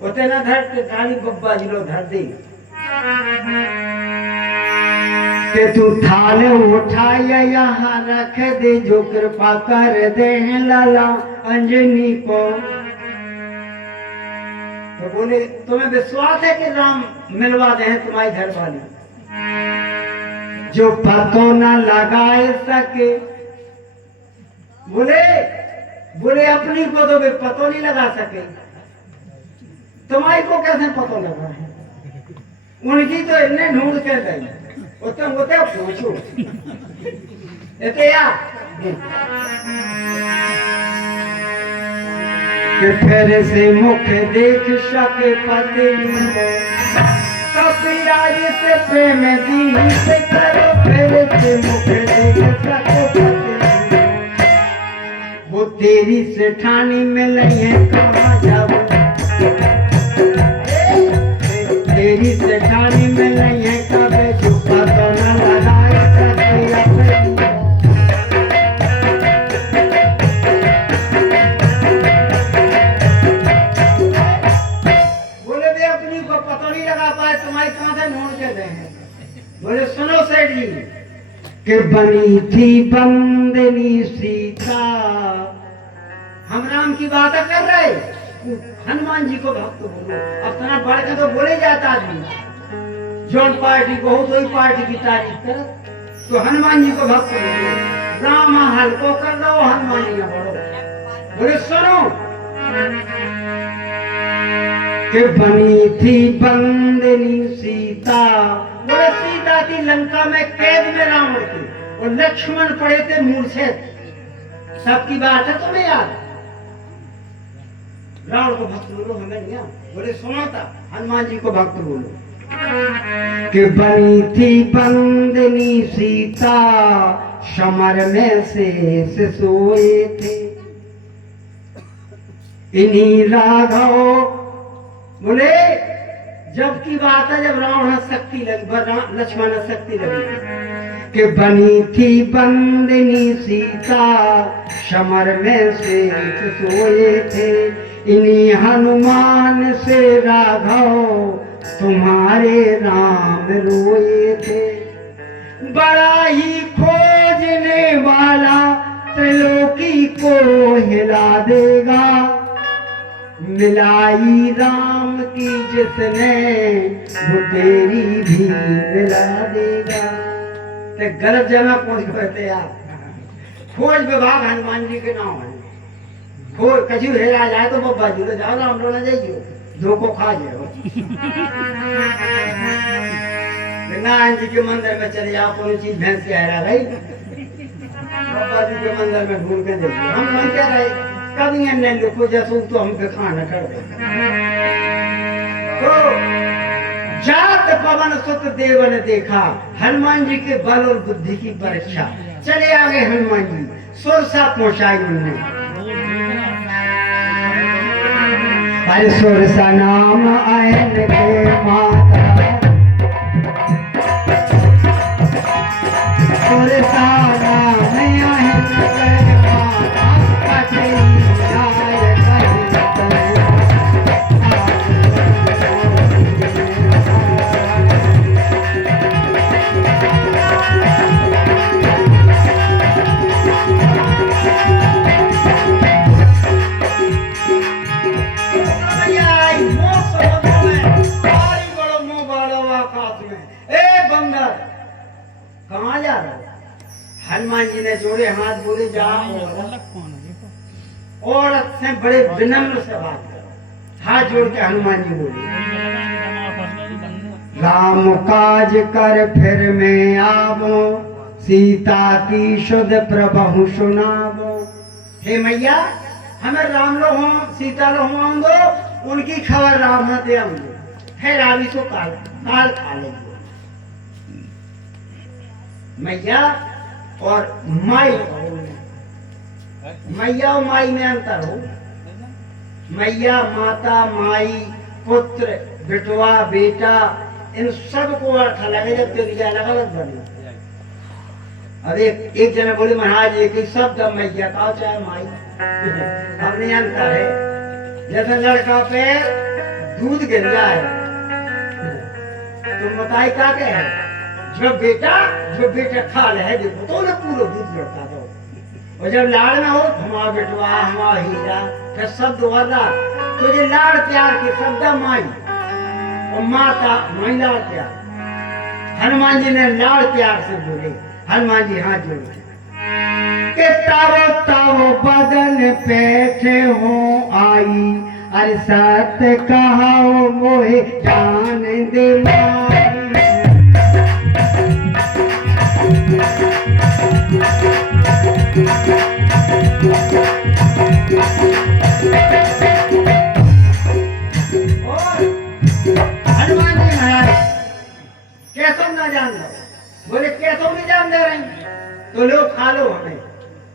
होते ना धरते काली बब्बा जिलो धर दी कि तू थाल उठाया यहाँ रख दे जो कृपा कर दे लाला अंजनी को। तो बोले तुम्हें विश्वास है कि राम मिलवा दे तुम्हारी घर वाली जो पतो न लगाए सके। बोले बोले अपनी को तो वे पतो नहीं लगा सके, तुम्हारी को कैसे पतो लगा है? उनकी तो इतने ढूंढ के गई होते पूछो या कि फिर से मुख देख सके पति कपिराज से प्रेम दी से करो फिर से मुख देख सके पति वो तेरी सेठानी में नहीं है कहाँ जाओ तेरी सेठानी में नहीं है कबे झुका तो न लगाए बोले दे अपनी को पता नहीं लगा पाए तुम्हारी कहां से ढूंढ के गए हैं। बोले सुनो सेठ जी कि बनी थी बंदनी सीता। हम राम की बात कर रहे हनुमान जी को भक्त बोलो। अब तना बढ़ के तो बोले जाता आदमी जौन पार्टी को हो तो ही पार्टी की तारीफ कर तो हनुमान जी को भक्त बोलो। राम हल्को कर दो हनुमान जी बढ़ो। बोले सुनो कि बनी थी बंदनी सीता। बोले सीता थी लंका में कैद में रावण की और लक्ष्मण पड़े थे मूर्छित। सबकी बात है तुम्हें याद। रावण को भक्त बोलो हमें नहीं। बोले सुनो था हनुमान जी को भक्त बोलो कि बनी थी बंदनी सीता समर में से सोए थे इन्हीं राघव। बोले जब की बात है जब रावण शक्ति लगी लक्ष्मण शक्ति लगी कि बनी थी बंदनी सीता समर में से सोए थे इन्हीं हनुमान से राघव तुम्हारे राम रोए थे। बड़ा ही खोजने वाला त्रिलोकी को हिला देगा मिलाई राम की जिसने वो तेरी भी मिला देगा। ते गलत जगह पहुंच गए यार। खोज विभाग हनुमान जी के नाम है। खोज कछु हेरा जाए तो बब्बा जी तो जाओ राम लोना जाइयो धोखो खा जाओ। नारायण जी के मंदिर में चले जाओ कोई चीज भैंस की हेरा गई बब्बा जी के मंदिर में ढूंढ के देखिए। हम वहीं कह रहे कभी नहीं लिखो जैसो तो हमके खाना कर दे। तो जात पवन सुत देव ने देखा हनुमान जी के बल और बुद्धि की परीक्षा। चले आ गए हनुमान जी सुरसा पहुंचाई उन्होंने। अरे सुरसा नाम आयन के माता सुरसा नाम आयन के माता कहाँ जा रहा है? हनुमान जी ने जोड़े हाथ बोले जाओ औरत से बड़े विनम्र से बात करो। हाथ जोड़ के हनुमान जी बोले राम काज कर फिर में आवो सीता की शुद्ध प्रभु सुनावो। हे मैया हमें राम लो हो सीता लो हो उनकी खबर राम न दे है रावी तो काल काल खा लेंगे। मैया और माई मैया और माई में अंतर हो। मैया माता माई पुत्र बेटवा बेटा इन सब को अर्थ अलग है। जब तेरी अलग अलग बने। अब एक जने बोले महाराज एक ही शब्द मैया का चाहे माई अपने अंतर है। जैसे लड़का पे दूध गिर जाए तो बताई क्या के है जो बेटा खा ले देखो तो ना पूरा दूध लड़का दो और जब लाड़ में हो हमारा बेटवा हमारा हीरा फिर सब दोबारा तो ये लाड़ प्यार के शब्द माई और माता माई लाड़ प्यार हनुमान जी ने लाड़ प्यार से बोले हनुमान जी हाथ जोड़ के तावो तावो बदन पैठे हो आई अरे सत कहाओ मोहे जान दे माई हनुमान जी महाराज कैसो ना जान दो बोले कैसो नहीं जान दे रही तो लो खा लो हमें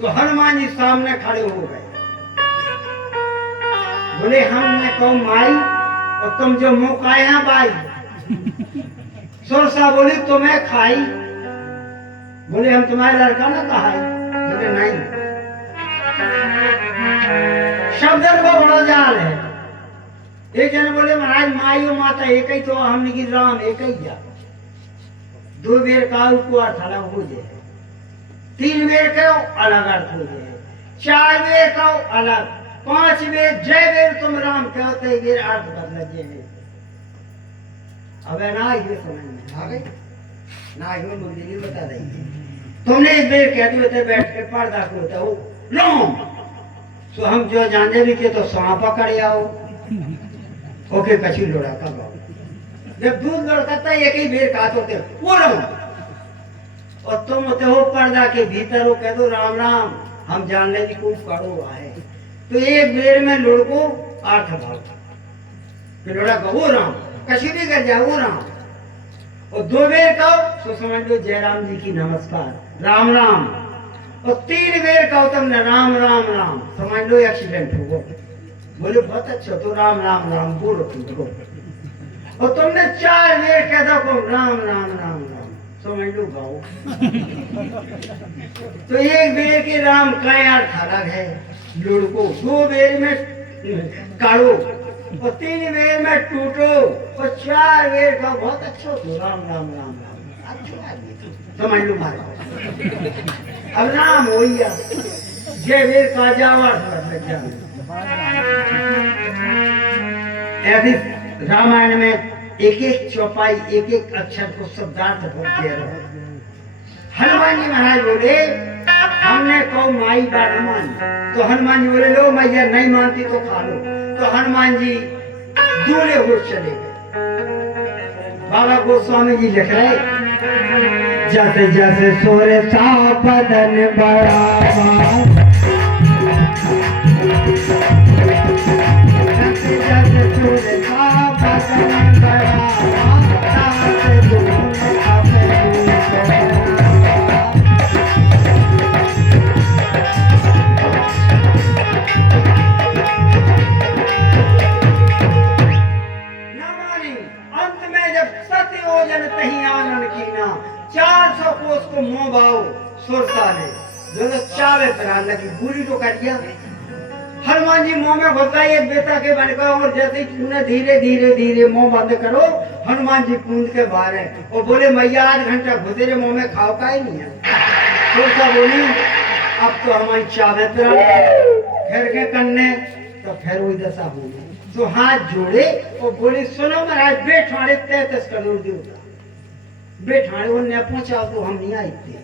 तो हनुमान जी सामने खड़े हो गए बोले हमने कहो माई और तुम जो मुंह खाए हैं भाई सुरसा बोली तुम्हें खाई बोले हम तुम्हारे लड़का ना कहा बोले नहीं शब्द को बड़ा जाल है एक जन बोले महाराज माई और माता एक ही तो हमने की राम एक ही जा दो बेर का को अर्थ अलग हो जाए तीन बेर का अलग अर्थ हो जाए चार बेर का अलग पांच बेर जय बेर तुम राम कहते बेर अर्थ बदल जाए अब ना ये समझ में आ गई ना ये मुझे बता देंगे तुमने एक बेर कह दिए थे बैठ के पर्दा को होता हो राम सो हम जो जाने भी के तो सांप पकड़ आओ ओके कछी लोड़ा का गाओ जब दूध लड़कता एक ही बेर खाते होते वो राम और तुम होते हो पर्दा के भीतर हो कह दो राम राम हम जान ले खूब कड़ो आए तो एक बेर में लुड़को अर्थ भाव फिर लोड़ा का वो राम कछी भी कर जाओ वो राम और दो बेर कहो तो समझ लो जयराम जी की नमस्कार राम राम और तीन बेर कहो तुमने राम राम राम समझ लो एक्सीडेंट हो बोले बहुत अच्छा तो राम राम राम बोलो तुमको और तुमने चार बेर कह दो राम राम राम राम समझ लो गाओ तो एक बेर के राम का अर्थ अलग है लुड़को दो बेर में काढ़ो और तीन बेर में टूटो और चार बेर का बहुत अच्छा तो राम राम राम राम अच्छा समझ लो मारो अब राम हो गया जय बेर का जावर ऐसे रामायण में एक एक चौपाई एक एक अक्षर को शब्दार्थ बोलते रहो हनुमान जी महाराज बोले हमने कहो माई बा हनुमान तो हनुमान जी बोले लो मैया नहीं मानती तो खा लो तो हनुमान जी दूल्हे हो चले गए बाबा गोस्वामी जी लिख रहे जैसे जैसे सोरे सा बदन बढ़ावा जैसे जैसे सोरे सा बदन बढ़ावा को मोह भाव सुरसा ने जो चावे तरह लगी बुरी तो कर दिया हनुमान जी मुंह में घुसा एक बेटा के बन का और जैसे तूने धीरे धीरे धीरे मुंह बंद करो हनुमान जी कूद के बाहर है और बोले मैया 8 घंटा घुसे रे मुंह में खाओ का ही नहीं है सुरसा बोली अब तो हमारी चावे तरह फिर के करने तो फिर वही दशा होगी तो हाथ जोड़े और बोले सुनो महाराज बेठाड़े 33 करोड़ देवता बेठाड़े उन्हें पहुंचा तो हम नहीं आए थे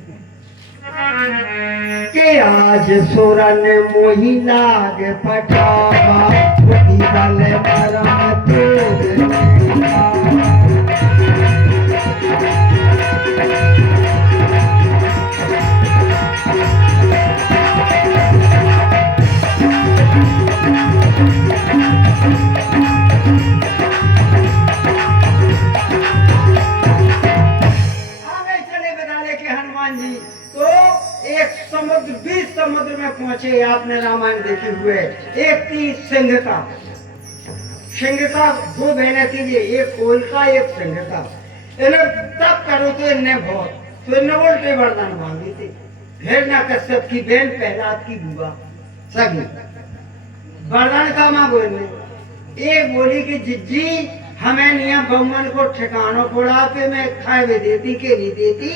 के आज सुरन मोही लाग पटावा बुद्धि बल मरम तेरे समुद्र 20 समुद्र में पहुंचे आपने रामायण देखे हुए एक थी सिंहता दो बहनें थी एक कोलका एक सिंहता इन्हें तब करो तो इन्हें बहुत तो इन्हें उल्टे वरदान मांगी थी हिरण्य कश्यप की बहन प्रहलाद की बुआ सगी वरदान का मांगो इन्हें एक बोली कि जिज्जी हमें नियम बहुमन को ठिकानों पड़ा पे मैं खाए भी देती के नहीं देती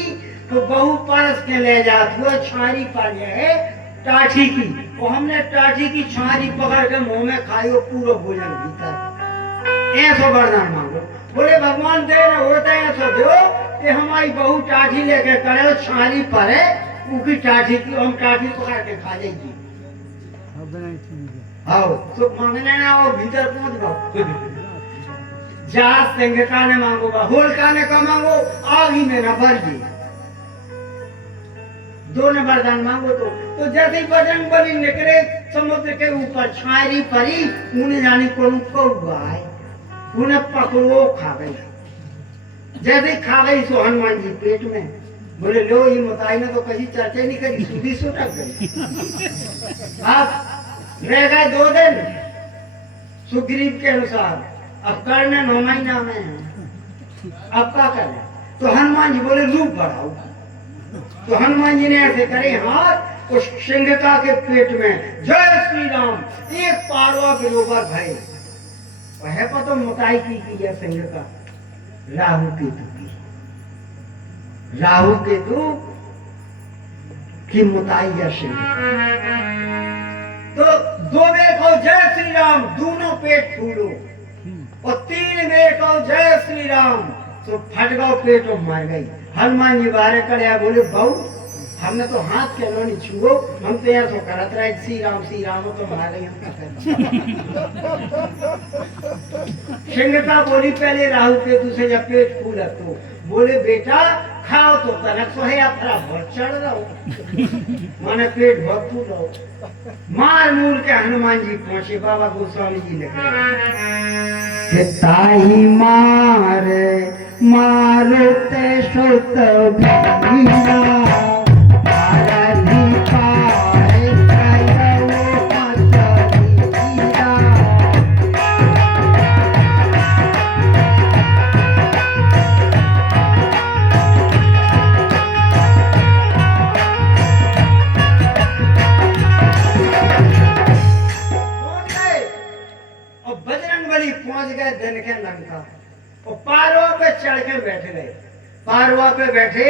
तो बहु परस के ले जात हुआ छारी पड़ है टाठी की। वो हमने टाठी की छारी पकड़ के मुंह में खाई वो पूरा भोजन भीतर ऐसो वरदान मांगो। बोले भगवान दे न होता है ऐसो दो कि हमारी बहू टाठी लेके करे छारी पर है उनकी टाठी की हम टाठी पकड़ के खा जाएगी। आओ तो मांगने ना आओ भीतर पहुंच गो जा सिंह का ने मांगो होल का ने का मांगो आग ही में न भर जी दोनों वरदान मांगो तो जैसे ही बजरंग बली निकले समुद्र के ऊपर छारी परी उन्हें जानी कौन कौआ है उन्हें पकड़ो खा गई। जैसे खा गई सो हनुमान जी पेट में बोले लो ये बताई ना तो कहीं चर्चा नहीं करी सूदी सुटक गई। अब रह गए 2 दिन सुग्रीव के अनुसार अब करने 9 महीना में है अब क्या करें तो हनुमान जी बोले रूप बढ़ाओ। तो हनुमान जी ने ऐसे करे हाथ उस सिंहका के पेट में जय श्री राम एक पारवा बरोबर भय वह पता मोटाई की है सिंह का राहु केतु की राहु केतु की मोटाई है सिंह तो 2 बेर कहो जय श्री राम दोनों पेट फूलो और 3 बेर कहो जय श्री राम तो फट गओ पेट और मर गई। हनुमान जी बारे करे बोले बहू हमने तो हाथ के नहीं छुओ हम तो ऐसा करत रहे श्री राम तो मार गई सिंह का बोली पहले राहु केतु से जब पेट फूला तो बोले बेटा खाओ तो तनक सो है यात्रा बहुत चढ़ रहा हो माने पेट बहुत फूल रहो मार मूल के हनुमान जी पहुंचे बाबा गोस्वामी जी लिखे ताई मार मारते सुत बीना और पारवा पे चढ़ के बैठ गए। पारवा पे बैठे